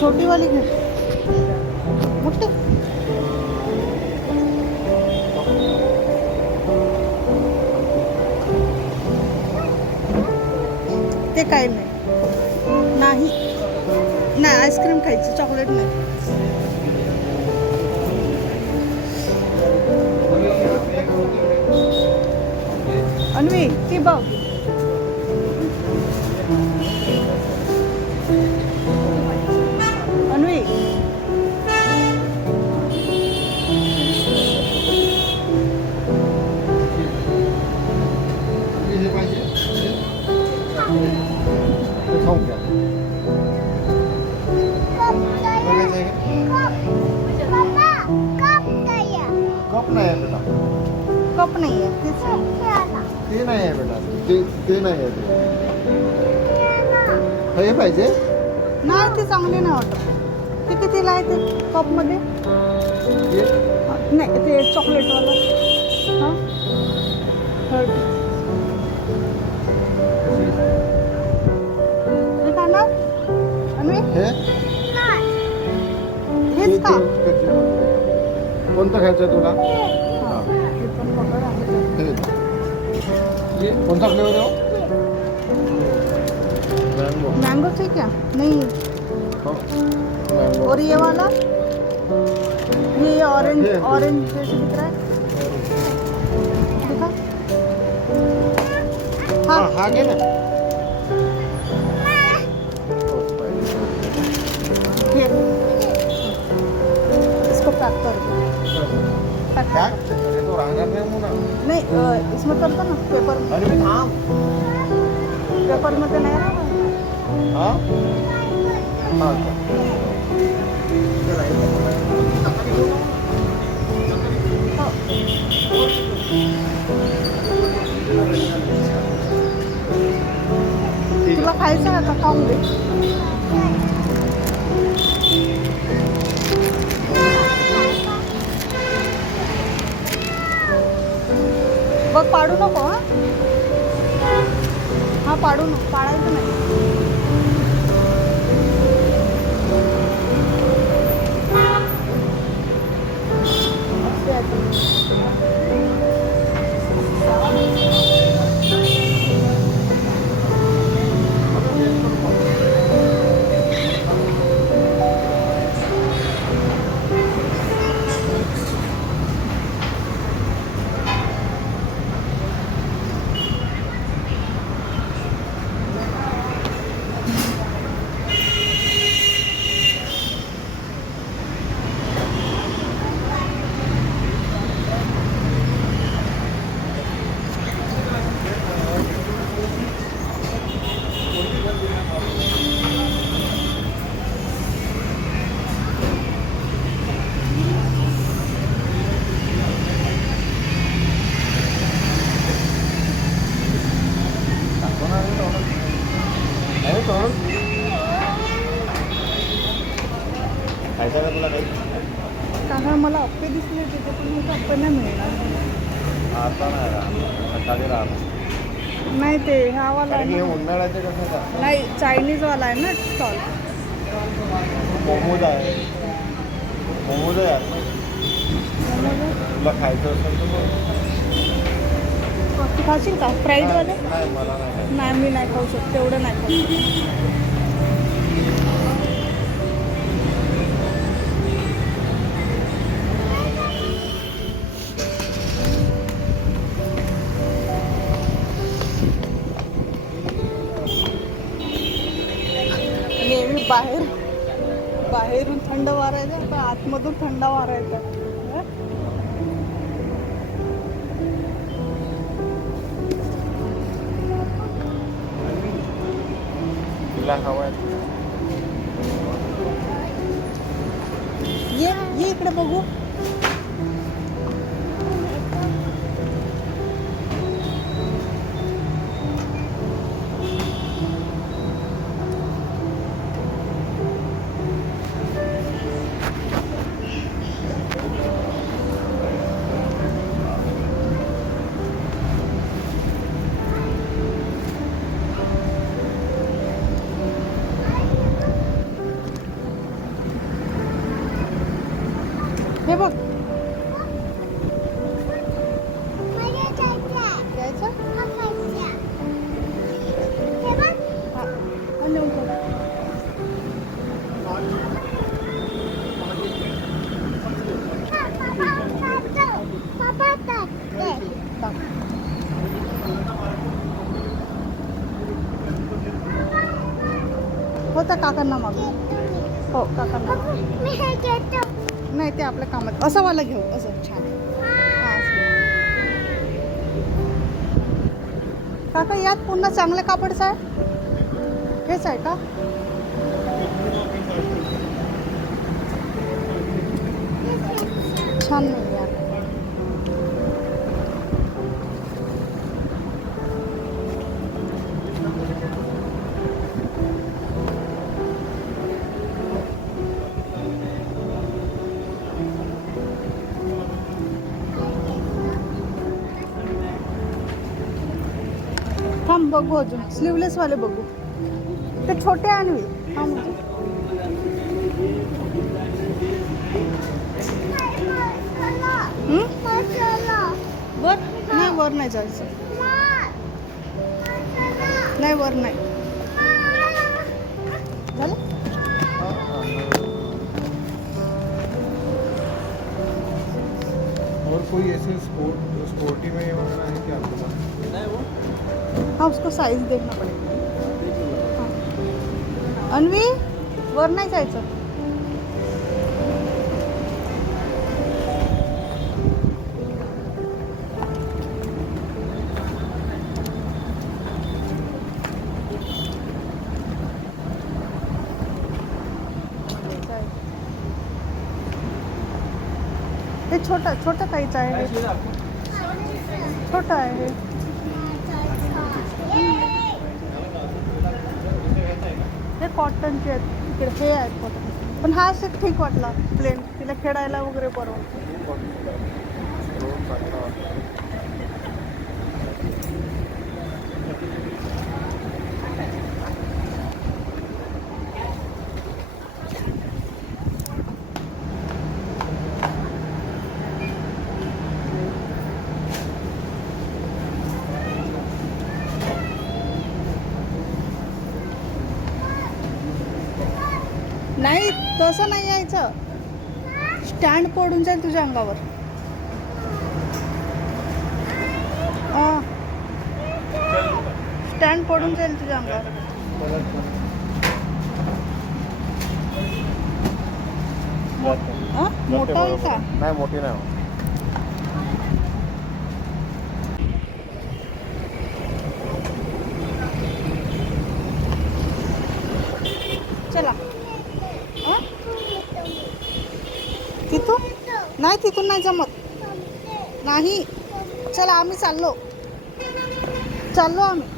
छोटी वाली घे. मोठी. ते काय नाही. नाही. नाही आईस्क्रीम खायची चॉकलेट नाही. अन्वी ती बघ. खाऊन घ्या? कप नाही आहे बेटा. कप नाही आहे. तेच ते नाही आहे बेटा. ते ते नाही आहे. ते. हे पाहिजे? नाही ते चांगली नाही वाटत. ते कितीला आहे ते कपमध्ये? नाही ते चॉकलेटवालं. हां? थर्ड हे? हेच का? कोणतं खायचं तुला? हां. हे. पण बघा आहे हे कोणता फ्लेवर आहे मँगो मैंगो से क्या नहीं. मँगो और ये वाला? ये ऑरेंज ये। ऑरेंज जैसे दिख रहा है. देखा हा हाँ हा घे ना. इसको पैक कर दो पैक काय कर अरे तो राहणार नाही म्हणून नहीं अ, इसमें कर दो ना पेपर अरे मी थांब पेपर में तो नहीं रहा हा हा अच्छा. ठीक तुला आहे खायचं आहे का खाऊन दे बघ पाडू नको हा. हां पाडू नको पाडायचं नाही. कारण मला अप्पे दिसले तिथे पण मला अप्पे नाही मिळणार. आता नाही राहणार. सकाळी राहणार. नाही ते हा वाला हे. उन्हाळ्याचे कसं नाही चायनीज वाला आहे ना स्टॉल मोमोज आहे. मोमोज आहे. तुला खायचं असेल तर. तू खाशील का? फ्राईड वाले? नाही मला नाही खायचं. नाही मी नाही खाऊ शकते एवढं नाही खाऊ शकत. बाहेर बाहेरून थंड वारा येते आता आतमधून थंड वारा आहे. ये ये इकडे बघू. हे बघ होता काकांना मग हो काकांना मी हे घेतो नाही ते आपल्या कामात. असं वाला घेऊ असं छान. काका यात पुन्हा चांगलं कापडच आहे हेच आहे का? छान थांब बघू अजून. स्लीवलेस वाले बघू. ते छोटे आणवी थांब म्हणजे. वर? नाही वर नाही जायचं. नाही वर नाही. झालं? और कोई ऐसे स्पोर्ट स्पोर्टी में वगैरह हाँ उसको साइज देखना पड़ेगा. अनवी अन्वी वर नाही जायचं. ते छोटं छोटं काहीच आहे. छोटा छोटं आहे. हे कॉटनचे आहेत. इकडे हे आहेत कॉटन पण हा असं ठीक वाटला प्लेन तिला खेळायला वगैरे बरं नाही तसं नाही यायचं. स्टँड पडून जाईल तुझ्या अंगावर. स्टँड पडून जाईल तुझ्या अंगावर? मोठा होईल का? नाही मोठी नाही होत. चला हा? तिथून नाही तिथून नाही जमत. नाही. चला आम्ही चाललो. चाललो आम्ही.